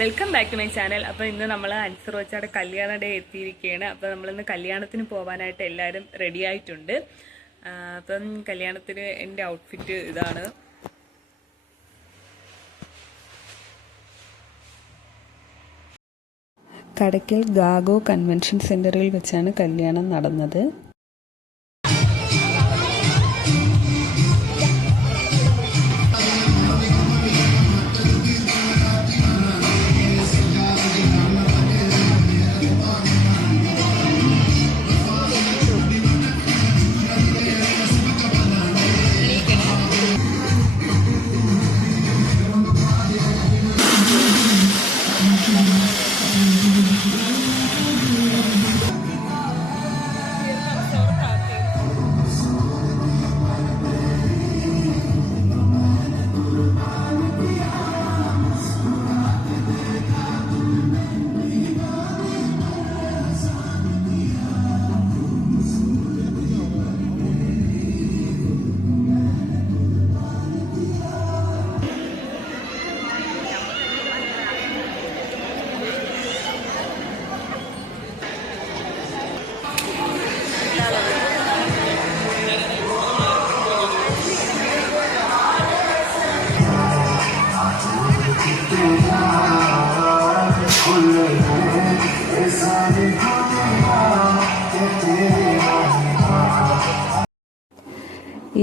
Welcome back to my channel. അപ്പോൾ ഇന്ന് നമ്മൾ അൻസർ വച്ചാടെ കല്യാണ ഡേ എത്തിയിരിക്കുകയാണ്. അപ്പോൾ നമ്മളിന്ന് കല്യാണത്തിന് പോകാനായിട്ട് എല്ലാവരും റെഡി ആയിട്ടുണ്ട്. അപ്പം കല്യാണത്തിന് എൻ്റെ ഔട്ട്ഫിറ്റ് ഇതാണ്. കടയ്ക്കൽ ഗാഗോ കൺവെൻഷൻ സെൻറ്ററിൽ വെച്ചാണ് കല്യാണം നടന്നത്.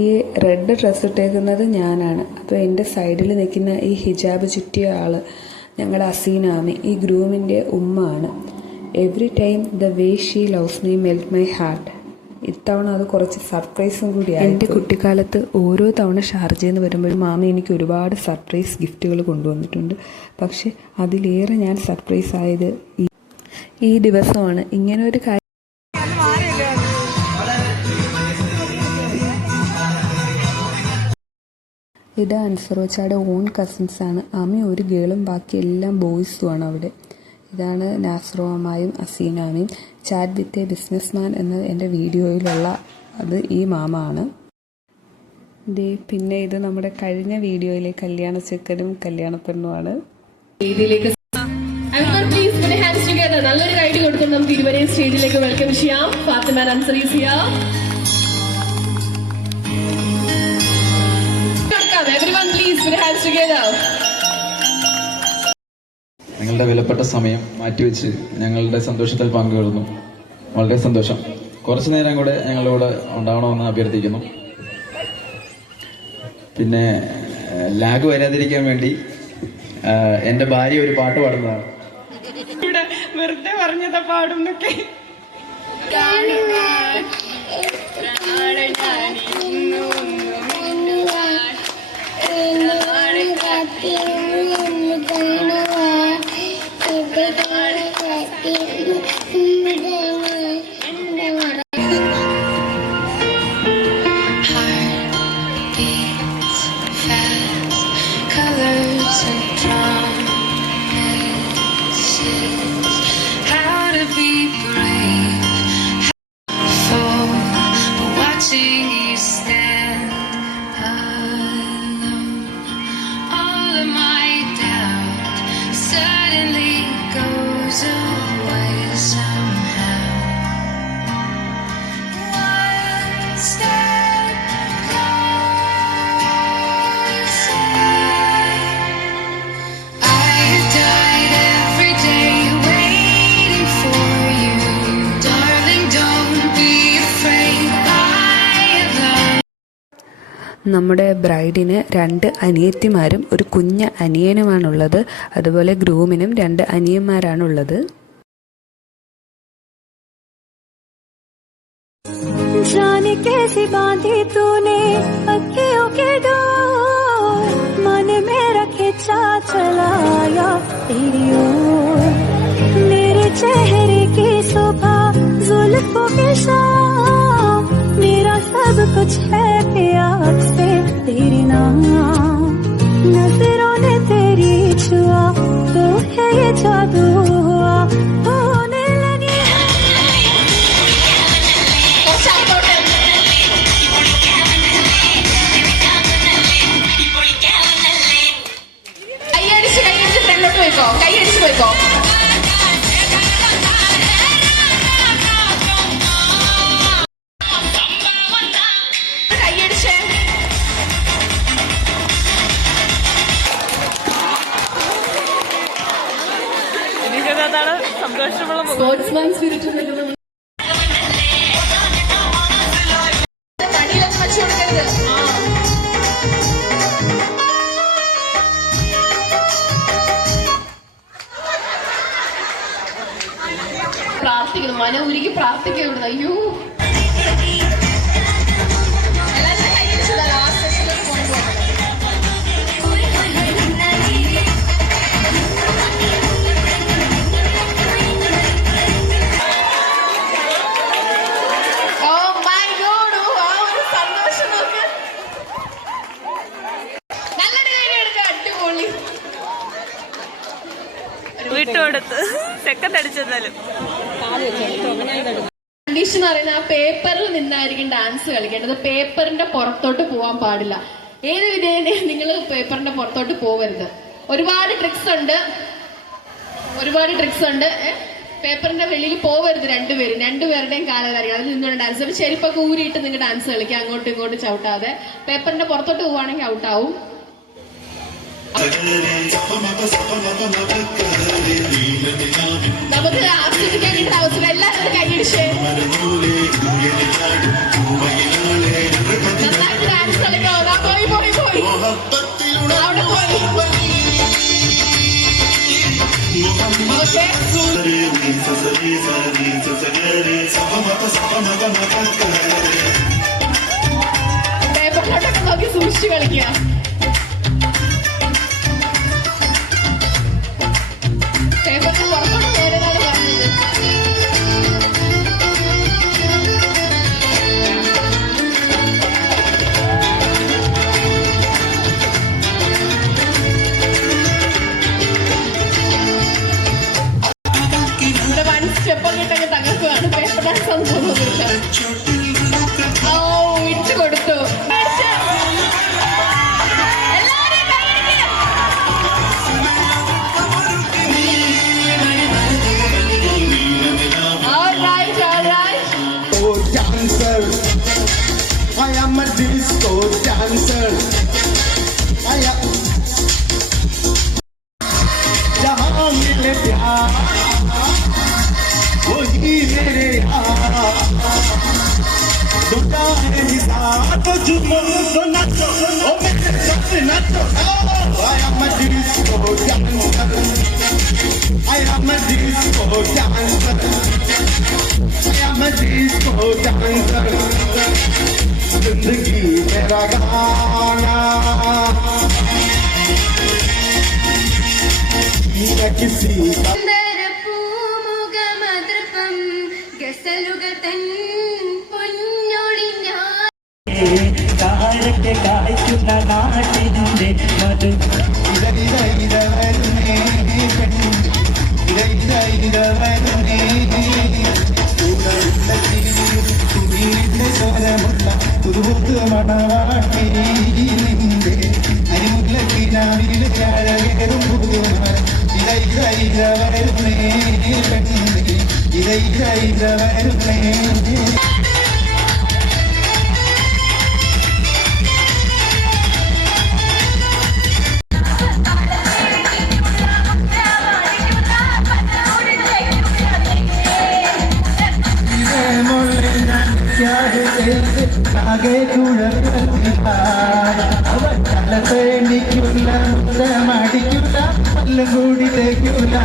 ഈ റെഡ് ഡ്രസ്സ് ഇട്ടേക്കുന്നത് ഞാനാണ്. അപ്പോൾ എൻ്റെ സൈഡിൽ നിൽക്കുന്ന ഈ ഹിജാബ് ചുറ്റിയ ആൾ ഞങ്ങളുടെ അസീനാമി, ഈ ഗ്രൂമിൻ്റെ ഉമ്മ ആണ്. Every time the way she loves me melt my heart. ഇത്തവണ അത് കുറച്ച് സർപ്രൈസും കൂടിയാണ്. എൻ്റെ കുട്ടിക്കാലത്ത് ഓരോ തവണ ഷാർജയിൽ നിന്ന് വരുമ്പോഴും മാമി എനിക്ക് ഒരുപാട് സർപ്രൈസ് ഗിഫ്റ്റുകൾ കൊണ്ടുവന്നിട്ടുണ്ട്. പക്ഷെ അതിലേറെ ഞാൻ സർപ്രൈസ് ആയത് ഈ ദിവസമാണ്. ഇങ്ങനെ ഒരു കാര്യം ഇത് അൻസറോച്ചയുടെ ഓൺ കസിൻസാണ്. ആമി ഒരു ഗേളും ബാക്കി എല്ലാം ബോയ്സുമാണ് അവിടെ. ഇതാണ് നാസ്രോ അമ്മായും അസീനാമയും. Chat with a businessman എന്ന എൻ്റെ വീഡിയോയിലുള്ള അത് ഈ മാമ ആണ്. പിന്നെ ഇത് നമ്മുടെ കഴിഞ്ഞ വീഡിയോയിലെ കല്യാണ ചെക്കനും കല്യാണപ്പെണ്ണുമാണ്. നല്ലൊരു കൈഡി കൊടുത്തുകൊണ്ട് നമുക്ക് ഇരുവരെയും സ്റ്റേജിലേക്ക് വെൽക്കം ചെയ്യാം. Fathima Ansar is here. Everyone please put your hands together. നിങ്ങളുടെ വിലപ്പെട്ട സമയം മാറ്റിവെച്ച് ഞങ്ങളുടെ സന്തോഷത്തിൽ പങ്കുകൊള്ളുന്നു. വളരെ സന്തോഷം. കുറച്ചു നേരം കൂടെ ഞങ്ങളോട് ഉണ്ടാവണമെന്ന് അഭ്യർത്ഥിക്കുന്നു. പിന്നെ ലാഗ് വരാതിരിക്കാൻ വേണ്ടി എൻ്റെ ഭാര്യ ഒരു പാട്ട് പാടുന്നതാണ്. ഇവിടെ വെറുതെ പറഞ്ഞതാ പാടുന്നൊക്കെ. നമ്മുടെ ബ്രൈഡിന് 2 അനിയത്തിമാരും ഒരു കുഞ്ഞ അനിയനുമാണുള്ളത്. അതുപോലെ ഗ്രൂമിനും 2 അനിയന്മാരാണുള്ളത്. जाने कैसे बांधी तूने अखियों के डोर, मन में रखे चा चलाया तेरी ओर, मेरे चेहरे की सुबह जुल्फों की शाम, मेरा सब कुछ है प्यार से तेरी नाम, नजरों ने तेरी छुआ तो है ये जादू हुआ, होने लगी കൈയടിച്ച് ഫ്രണ്ടിലോട്ട് വെക്കോ. കൈയടിച്ച് സ്പോർട്സ്മാൻ സ്പിരിറ്റ് കടിയിലൊന്നും വെച്ചു കൊടുക്കരുത്. പ്രാർത്ഥിക്കുന്നു, മന ഉരുകി പ്രാർത്ഥിക്കുന്നു. അയ്യോ വിട്ടുകൊടുത്ത് സെക്കൻഡ് അടിച്ചെന്നാലും കണ്ടീഷൻ എന്ന് പറയുന്നത് ആ പേപ്പറിൽ നിന്നായിരിക്കും ഡാൻസ് കളിക്കേണ്ടത്. പേപ്പറിന്റെ പുറത്തോട്ട് പോവാൻ പാടില്ല. ഏത് വിധേന നിങ്ങൾ പേപ്പറിന്റെ പുറത്തോട്ട് പോകരുത്. ഒരുപാട് ട്രിക്സ് ഉണ്ട്. പേപ്പറിന്റെ വെളിയിൽ പോവരുത്. രണ്ടുപേരുടെയും കാലതായിരിക്കും അതിൽ നിന്നുള്ള ഡാൻസ്. അപ്പൊ ചെരുപ്പൊക്കെ ഊരിയിട്ട് നിങ്ങൾ ഡാൻസ് കളിക്കുക, അങ്ങോട്ടും ഇങ്ങോട്ടും ചവിട്ടാതെ. പേപ്പറിന്റെ പുറത്തോട്ട് പോവാണെങ്കിൽ ഔട്ടാവും. നമുക്ക് ആസ്വദിക്കാൻ കിട്ടുന്ന അവസരം എല്ലാവരും കൈയടിച്ച് നന്നായിട്ട് ഡാൻസ് കളിക്കാം. പോയി അവിടെ പോയി. പേപ്പറിലോട്ടൊക്കെ നോക്കി സൂക്ഷിച്ച് കളിക്കുക. പേപ്പറിന് പുറത്തോട്ട് പോരുന്നാണ് പറഞ്ഞത്. ഇവിടെ വൺ സ്റ്റെപ്പൊക്കെ ഇട്ടൊക്കെ തകർക്കുകയാണ്. പേപ്പർ ഡാൻസ് ഒന്നും തോന്നുന്നില്ല. ഓ ഇട്ട് കൊടുത്തു. I am a disco dancer. I am जहाँ मिले प्यार वही मेरे यार. दुनिया है साथ झूमो तो नाचो, ओ मेरे साथ नाचो. I am a disco dancer. I am a disco dancer. I am a disco dancer. जिंदगी मेरा गाना किसी का പൂമുഖമതൃപ്പം ഗസലുകൾ തൻ പൊന്നൊളിഞ്ഞ കാലത്തെ കായ്ക്കുന്ന നാട്ടിന്റെ മധു പുതുപുത്ത് മണവാട്ടി അരിമുല്ലക്കിനാവിൽ ചാഴകരും പുതുമരം ഇതൈതൈതവരുന്നേ ഇതൈതൈതവരുന്നേ. ആകെ കുഴപ്പമില്ല മടിക്കില്ല എല്ലാം കൂടി തേക്കില്ല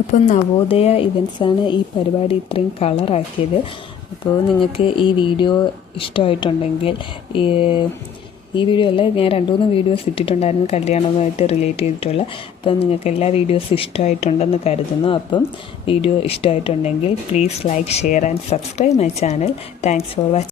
അപ്പോൾ നവോദയ ഇവൻസാണ് ഈ പരിപാടി ഇത്രയും കളറാക്കിയത്. അപ്പോൾ നിങ്ങൾക്ക് ഈ വീഡിയോ ഇഷ്ടമായിട്ടുണ്ടെങ്കിൽ ഈ വീഡിയോ അല്ല, ഞാൻ 2-3 വീഡിയോസ് ഇട്ടിട്ടുണ്ടായിരുന്നു കല്യാണവുമായിട്ട് റിലേറ്റ് ചെയ്തിട്ടുള്ള. അപ്പം നിങ്ങൾക്ക് എല്ലാ വീഡിയോസും ഇഷ്ടമായിട്ടുണ്ടെന്ന് കരുതുന്നു. അപ്പം വീഡിയോ ഇഷ്ടമായിട്ടുണ്ടെങ്കിൽ please like, share and subscribe my channel. Thanks for watching.